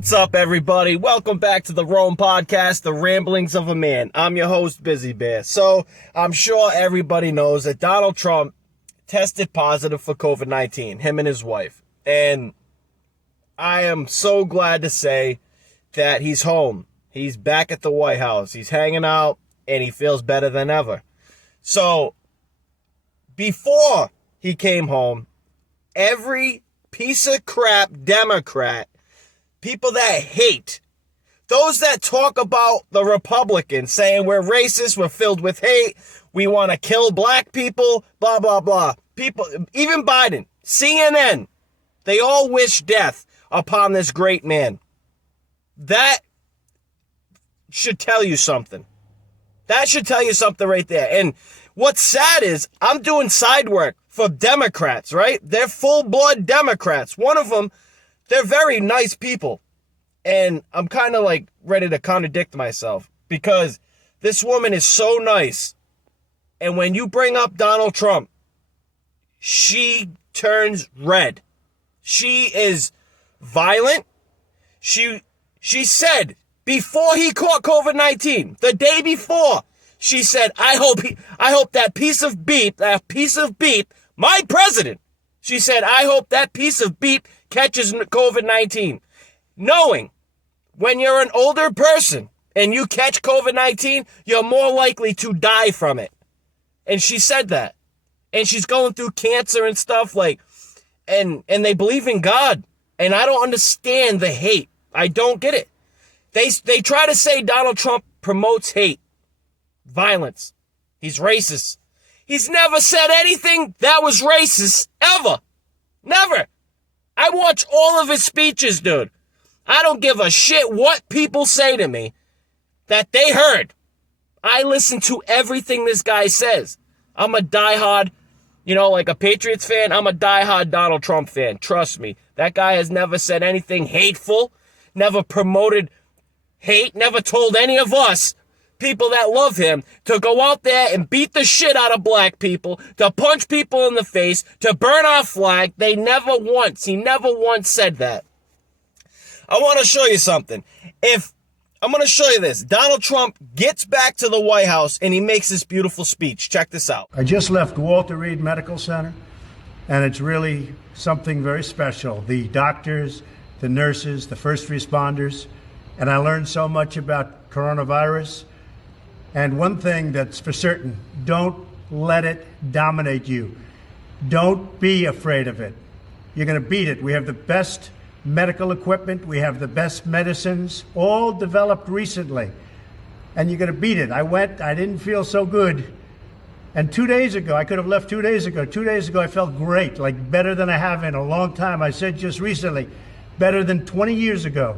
What's up, everybody? Welcome back to the Rome Podcast, The Ramblings of a Man. I'm your host, Bizziebear. So, I'm sure everybody knows that Donald Trump tested positive for COVID-19, him and his wife. And I am so glad to say that he's home. He's back at the White House. He's hanging out, and he feels better than ever. So, before he came home, every piece of crap Democrat, people that hate, those that talk about the Republicans, saying we're racist, we're filled with hate, we want to kill black people, blah, blah, blah. People, even Biden, CNN, they all wish death upon this great man. That should tell you something. That should tell you something right there. And what's sad is I'm doing side work for Democrats, right? They're full-blood Democrats. One of them, they're very nice people. And I'm kind of like ready to contradict myself because this woman is so nice. And when you bring up Donald Trump, she turns red. She is violent. She said before he caught COVID-19, the day before, she said, I hope that piece of beep, my president, she said, I hope that piece of beep catches COVID-19. Knowing when you're an older person and you catch COVID-19, you're more likely to die from it. And she said that. And she's going through cancer and stuff and they believe in God. And I don't understand the hate. I don't get it. They try to say Donald Trump promotes hate, violence. He's racist. He's never said anything that was racist, ever. Never. I watch all of his speeches, dude. I don't give a shit what people say to me that they heard. I listen to everything this guy says. I'm a diehard, like a Patriots fan. I'm a diehard Donald Trump fan. Trust me. That guy has never said anything hateful, never promoted hate, never told any of us, people that love him, to go out there and beat the shit out of black people, to punch people in the face, to burn our flag. He never once said that. I want to show you something. I'm going to show you this. Donald Trump gets back to the White House and he makes this beautiful speech. Check this out. I just left Walter Reed Medical Center, and it's really something very special. The doctors, the nurses, the first responders, and I learned so much about coronavirus. And one thing that's for certain, don't let it dominate you. Don't be afraid of it. You're going to beat it. We have the best medical equipment. We have the best medicines, all developed recently. And you're going to beat it. I didn't feel so good. And 2 days ago, I could have left 2 days ago. 2 days ago, I felt great, like better than I have in a long time. I said just recently, better than 20 years ago.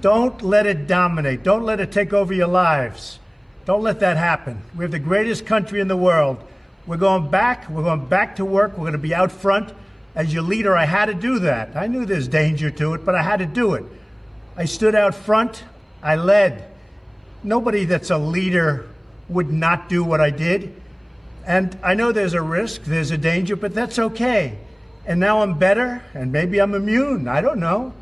Don't let it dominate. Don't let it take over your lives. Don't let that happen. We have the greatest country in the world. We're going back. We're going back to work. We're going to be out front. As your leader, I had to do that. I knew there's danger to it, but I had to do it. I stood out front. I led. Nobody that's a leader would not do what I did. And I know there's a risk, there's a danger, but that's okay. And now I'm better, and maybe I'm immune. I don't know.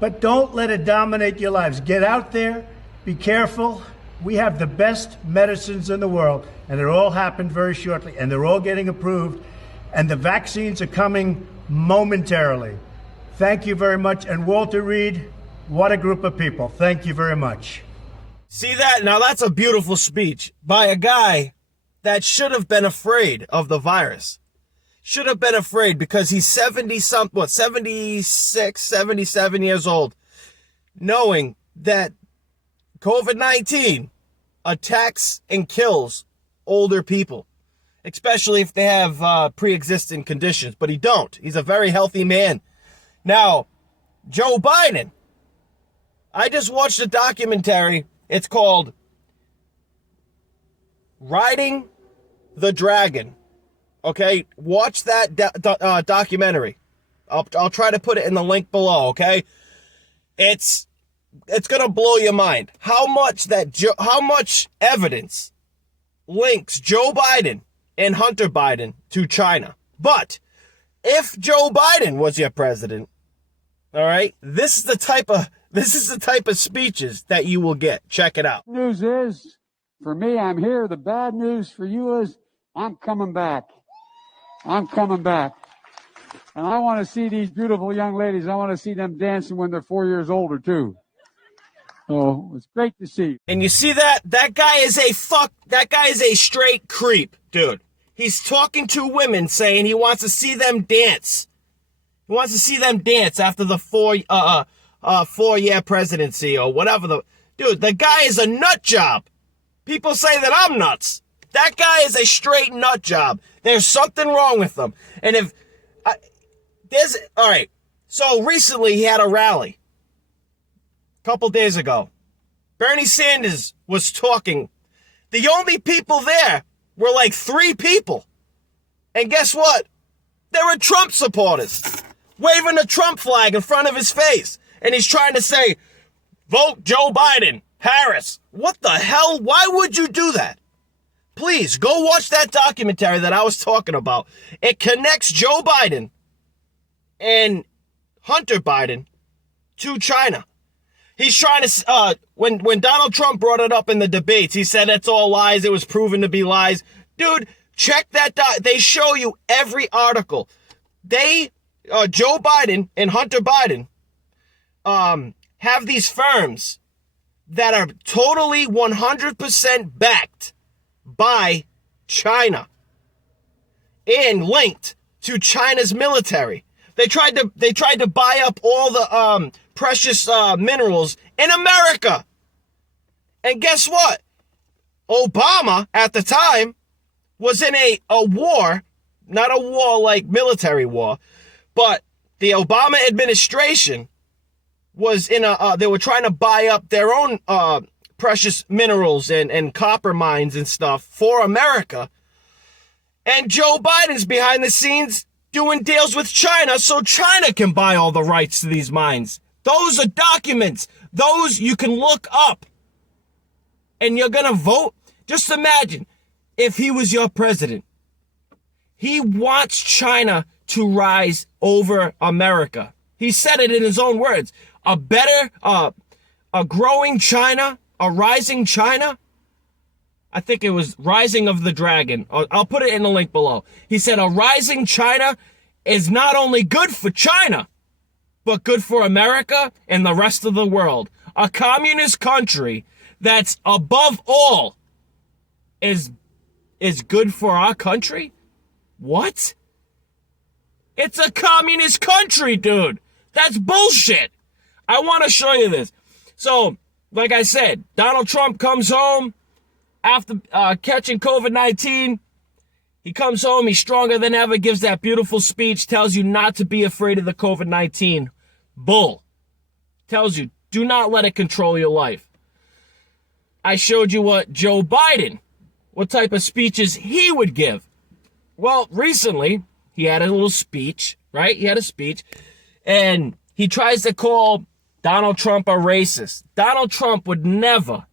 But don't let it dominate your lives. Get out there. Be careful. We have the best medicines in the world, and it all happened very shortly, and they're all getting approved, and the vaccines are coming momentarily. Thank you very much. And Walter Reed, what a group of people. Thank you very much. See that? Now that's a beautiful speech by a guy that should have been afraid of the virus. Should have been afraid because he's 76, 77 years old, knowing that COVID-19 attacks and kills older people, especially if they have pre-existing conditions. But he don't. He's a very healthy man. Now, Joe Biden. I just watched a documentary. It's called Riding the Dragon. Okay? Watch that documentary. I'll try to put it in the link below, okay? It's gonna blow your mind how much evidence links Joe Biden and Hunter Biden to China. But if Joe Biden was your president, all right, this is the type of This is the type of speeches that you will get. Check it out. News is, for me, I'm here. The bad news for you is I'm coming back. I'm coming back. And I want to see these beautiful young ladies. I want to see them dancing when they're 4 years older, too. So it's great to see. And you see that? That guy is a straight creep, dude. He's talking to women saying he wants to see them dance. He wants to see them dance after the 4-year presidency or whatever. Dude, the guy is a nut job. People say that I'm nuts. That guy is a straight nut job. There's something wrong with him. And all right. So recently he had a rally. A couple days ago. Bernie Sanders was talking. The only people there were like 3 people. And guess what? They were Trump supporters. Waving the Trump flag in front of his face. And he's trying to say, vote Joe Biden, Harris. What the hell? Why would you do that? Please, go watch that documentary that I was talking about. It connects Joe Biden and Hunter Biden to China. He's trying to, when Donald Trump brought it up in the debates, he said it's all lies. It was proven to be lies. Dude, check that. They show you every article. Joe Biden and Hunter Biden have these firms that are totally 100% backed by China and linked to China's military. They tried to buy up all the precious minerals in America. And guess what? Obama at the time was in a war, not a war like military war, but the Obama administration was in they were trying to buy up their own precious minerals and copper mines and stuff for America. And Joe Biden's behind the scenes doing deals with China so China can buy all the rights to these mines. Those are documents. Those you can look up. And you're going to vote? Just imagine if he was your president. He wants China to rise over America. He said it in his own words. A better, a growing China, a rising China. I think it was Rising of the Dragon. I'll put it in the link below. He said a rising China is not only good for China, but good for America and the rest of the world. A communist country that's above all is good for our country? What? It's a communist country, dude. That's bullshit. I want to show you this. So, like I said, Donald Trump comes home after catching COVID-19. He comes home, he's stronger than ever, gives that beautiful speech, tells you not to be afraid of the COVID-19 bull. Tells you, do not let it control your life. I showed you what Joe Biden, what type of speeches he would give. Well, recently, he had a little speech, right? He had a speech, and he tries to call Donald Trump a racist. Donald Trump would never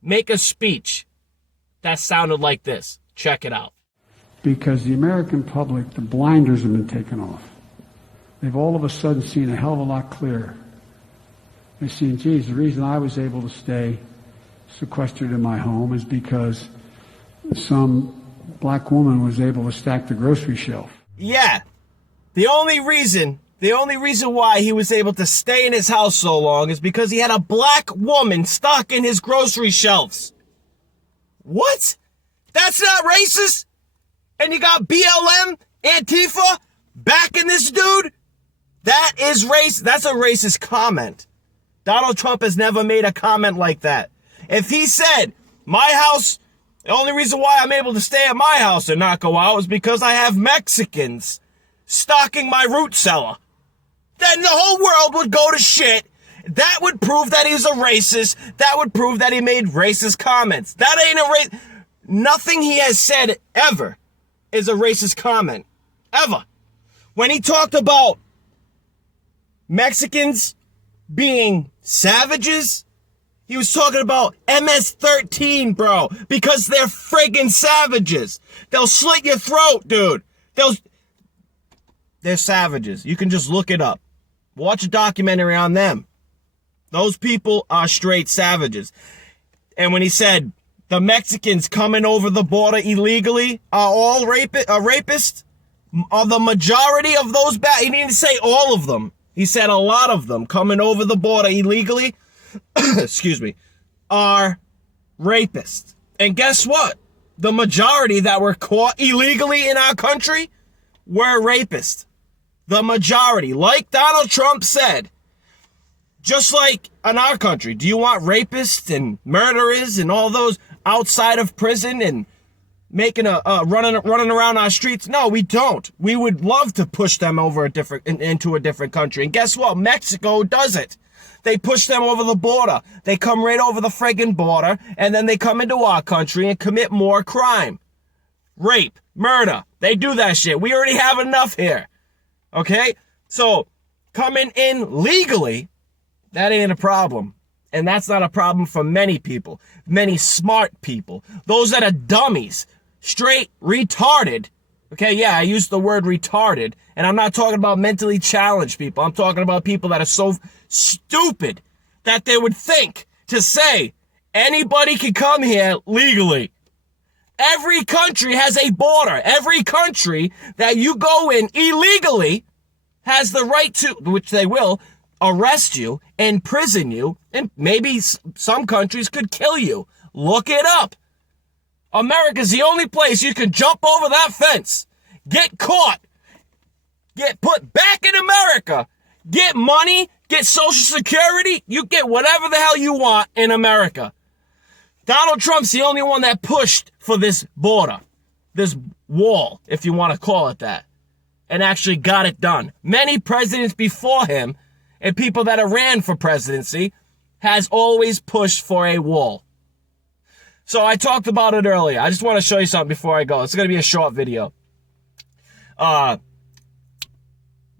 make a speech that sounded like this. Check it out. Because the American public, the blinders have been taken off. They've all of a sudden seen a hell of a lot clearer. They've seen, geez, the reason I was able to stay sequestered in my home is because some black woman was able to stack the grocery shelf. Yeah. The only reason why he was able to stay in his house so long is because he had a black woman stocking his grocery shelves. What? That's not racist? And you got BLM, Antifa, backing this dude? That is race. That's a racist comment. Donald Trump has never made a comment like that. If he said, my house, the only reason why I'm able to stay at my house and not go out is because I have Mexicans stocking my root cellar, then the whole world would go to shit. That would prove that he's a racist. That would prove that he made racist comments. That ain't a nothing he has said ever is a racist comment. Ever. When he talked about Mexicans being savages, he was talking about MS-13, bro, because they're friggin' savages. They'll slit your throat, dude. They're savages. You can just look it up. Watch a documentary on them. Those people are straight savages. And when he said the Mexicans coming over the border illegally are all rapists, are the majority of those he didn't say all of them. He said a lot of them coming over the border illegally, excuse me, are rapists. And guess what? The majority that were caught illegally in our country were rapists. The majority, like Donald Trump said, just like in our country, do you want rapists and murderers and all those outside of prison and making running around our streets? No, we don't. We would love to push them over into a different country. And guess what? Mexico does it. They push them over the border. They come right over the friggin' border, and then they come into our country and commit more crime. Rape, murder. They do that shit. We already have enough here. Okay? So, coming in legally, that ain't a problem. And that's not a problem for many people. Many smart people. Those that are dummies. Straight retarded. Okay, yeah, I used the word retarded. And I'm not talking about mentally challenged people. I'm talking about people that are so stupid that they would think to say anybody can come here legally. Every country has a border. Every country that you go in illegally has the right to, which they will, arrest you, imprison you, and maybe some countries could kill you. Look it up. America's the only place you can jump over that fence, get caught, get put back in America, get money, get Social Security, you get whatever the hell you want in America. Donald Trump's the only one that pushed for this border, this wall, if you want to call it that, and actually got it done. Many presidents before him and people that have ran for presidency has always pushed for a wall. So I talked about it earlier. I just want to show you something before I go. It's going to be a short video. Joe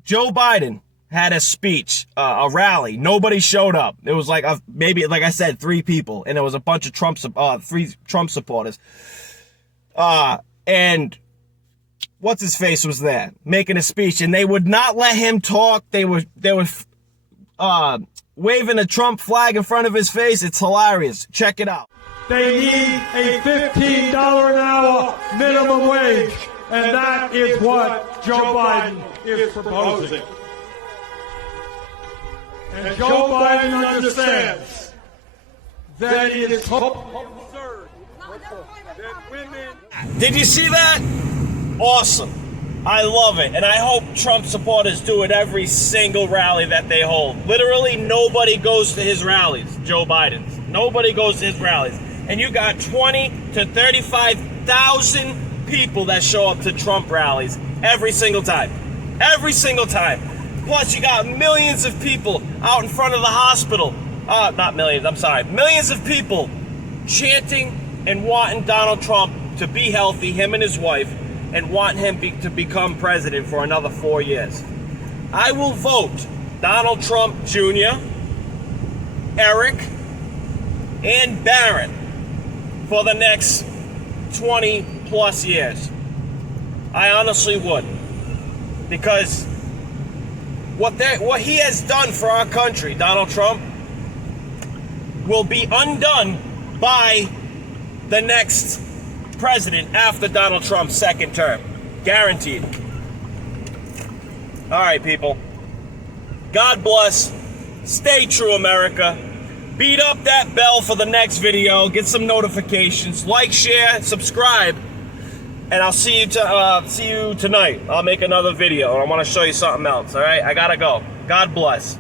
Biden had a speech, a rally. Nobody showed up. It was like maybe, like I said, 3 people, and there was a bunch of 3 Trump supporters. And what's his face was there making a speech, and they would not let him talk. They were waving a Trump flag in front of his face. It's hilarious. Check it out. They need a $15 an hour minimum wage, and that is what Joe Biden is proposing. And Joe Biden understands that it is absurd that women... Did you see that? Awesome. I love it. And I hope Trump supporters do it every single rally that they hold. Literally nobody goes to his rallies, Joe Biden's. Nobody goes to his rallies. And you got 20 to 35,000 people that show up to Trump rallies every single time. Every single time. Plus, you got millions of people out in front of the hospital. Not millions, I'm sorry. Millions of people chanting and wanting Donald Trump to be healthy, him and his wife, and want him to become president for another 4 years. I will vote Donald Trump Jr., Eric, and Barron for the next 20 plus years. I honestly would. Because what he has done for our country, Donald Trump, will be undone by the next president after Donald Trump's second term. Guaranteed. All right, people. God bless. Stay true, America. Beat up that bell for the next video. Get some notifications. Like, share, subscribe. And I'll see you tonight. I'll make another video. I want to show you something else, all right? I gotta go. God bless.